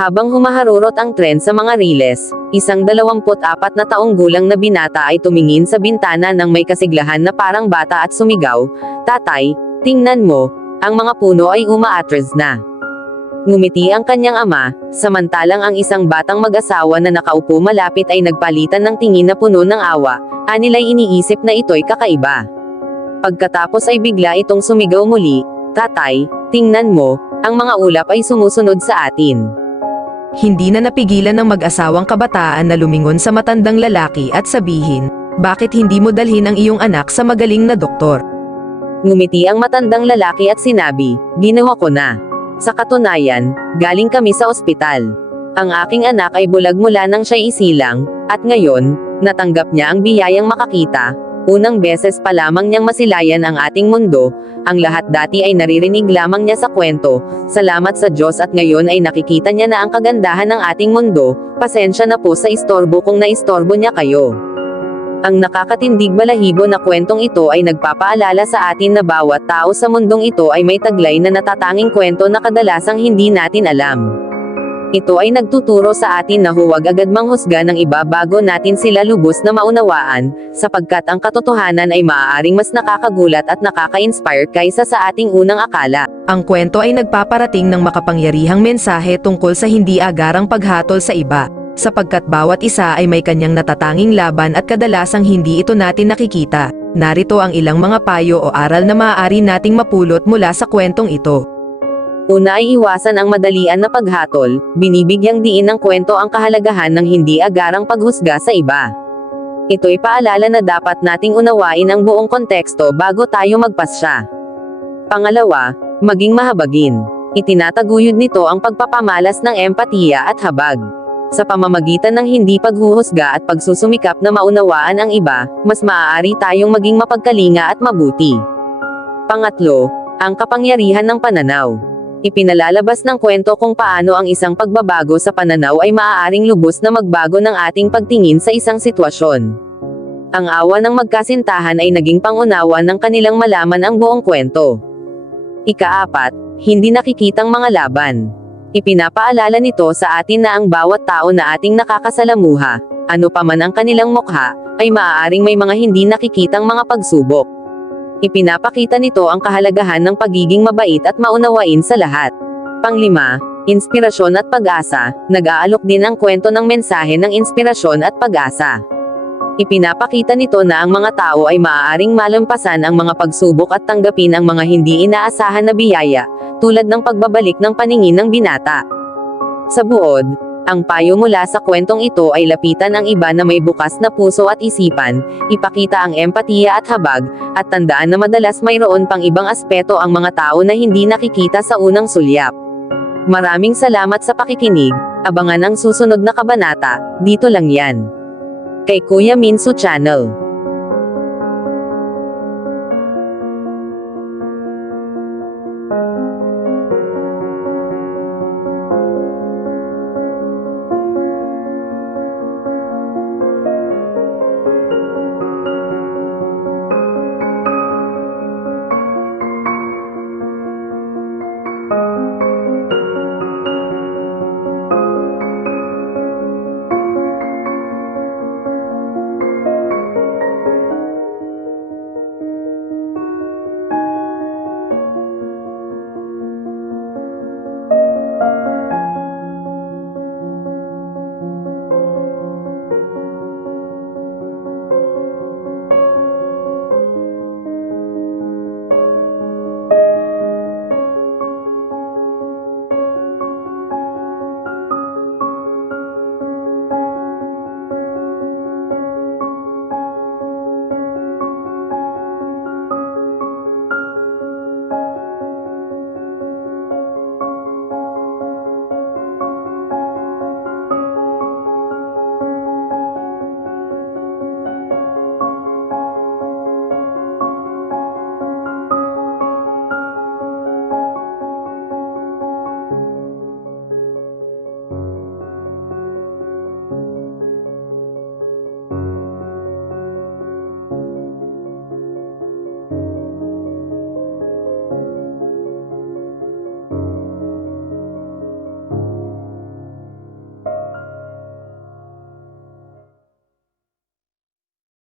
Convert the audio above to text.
Habang humaharurot ang trend sa mga reels, isang 24 na taong gulang na binata ay tumingin sa bintana ng may kasiglahan na parang bata at sumigaw, "Tatay, tingnan mo, ang mga puno ay umaatras na." Ngumiti ang kanyang ama, samantalang ang isang batang mag-asawa na nakaupo malapit ay nagpalitan ng tingin na puno ng awa, anila'y iniisip na ito'y kakaiba. Pagkatapos ay bigla itong sumigaw muli, "Tatay, tingnan mo, ang mga ulap ay sumusunod sa atin." Hindi na napigilan ng mag-asawang kabataan na lumingon sa matandang lalaki at sabihin, "Bakit hindi mo dalhin ang iyong anak sa magaling na doktor?" Ngumiti ang matandang lalaki at sinabi, "Ginawa ko na. Sa katunayan, galing kami sa ospital. Ang aking anak ay bulag mula nang siya'y isilang, at ngayon, natanggap niya ang biyayang makakita. Unang beses pa lamang niyang masilayan ang ating mundo, ang lahat dati ay naririnig lamang niya sa kwento, salamat sa Diyos at ngayon ay nakikita niya na ang kagandahan ng ating mundo, pasensya na po sa istorbo kung naistorbo niya kayo." Ang nakakatindig balahibo na kwentong ito ay nagpapaalala sa atin na bawat tao sa mundong ito ay may taglay na natatanging kwento na kadalasang hindi natin alam. Ito ay nagtuturo sa atin na huwag agad manghusga ng iba bago natin sila lubos na maunawaan, sapagkat ang katotohanan ay maaaring mas nakakagulat at nakaka-inspire kaysa sa ating unang akala. Ang kwento ay nagpaparating ng makapangyarihang mensahe tungkol sa hindi agarang paghatol sa iba, sapagkat bawat isa ay may kanyang natatanging laban at kadalasang hindi ito natin nakikita. Narito ang ilang mga payo o aral na maaari nating mapulot mula sa kwentong ito. Una ay iwasan ang madalian na paghatol, binibigyang diin ng kwento ang kahalagahan ng hindi agarang paghusga sa iba. Ito'y paalala na dapat nating unawain ang buong konteksto bago tayo magpasya. Pangalawa, maging mahabagin. Itinataguyod nito ang pagpapamalas ng empatiya at habag. Sa pamamagitan ng hindi paghuhusga at pagsusumikap na maunawaan ang iba, mas maaari tayong maging mapagkalinga at mabuti. Pangatlo, ang kapangyarihan ng pananaw. Ipinalalabas ng kwento kung paano ang isang pagbabago sa pananaw ay maaaring lubos na magbago ng ating pagtingin sa isang sitwasyon. Ang awa ng magkasintahan ay naging pangunawa ng kanilang malaman ang buong kwento. Ika-4, hindi nakikitang mga laban. Ipinapaalala nito sa atin na ang bawat tao na ating nakakasalamuha, ano pa man ang kanilang mukha, ay maaaring may mga hindi nakikitang mga pagsubok. Ipinapakita nito ang kahalagahan ng pagiging mabait at maunawain sa lahat. Panglima, inspirasyon at pag-asa. Nag-aalok din ang kwento ng mensahe ng inspirasyon at pag-asa. Ipinapakita nito na ang mga tao ay maaaring malampasan ang mga pagsubok at tanggapin ang mga hindi inaasahan na biyaya, tulad ng pagbabalik ng paningin ng binata. Sa buod, ang payo mula sa kwentong ito ay lapitan ang iba na may bukas na puso at isipan, ipakita ang empatiya at habag, at tandaan na madalas mayroon pang ibang aspeto ang mga tao na hindi nakikita sa unang sulyap. Maraming salamat sa pakikinig, abangan ang susunod na kabanata, dito lang yan. Kay Kuya Minso Channel.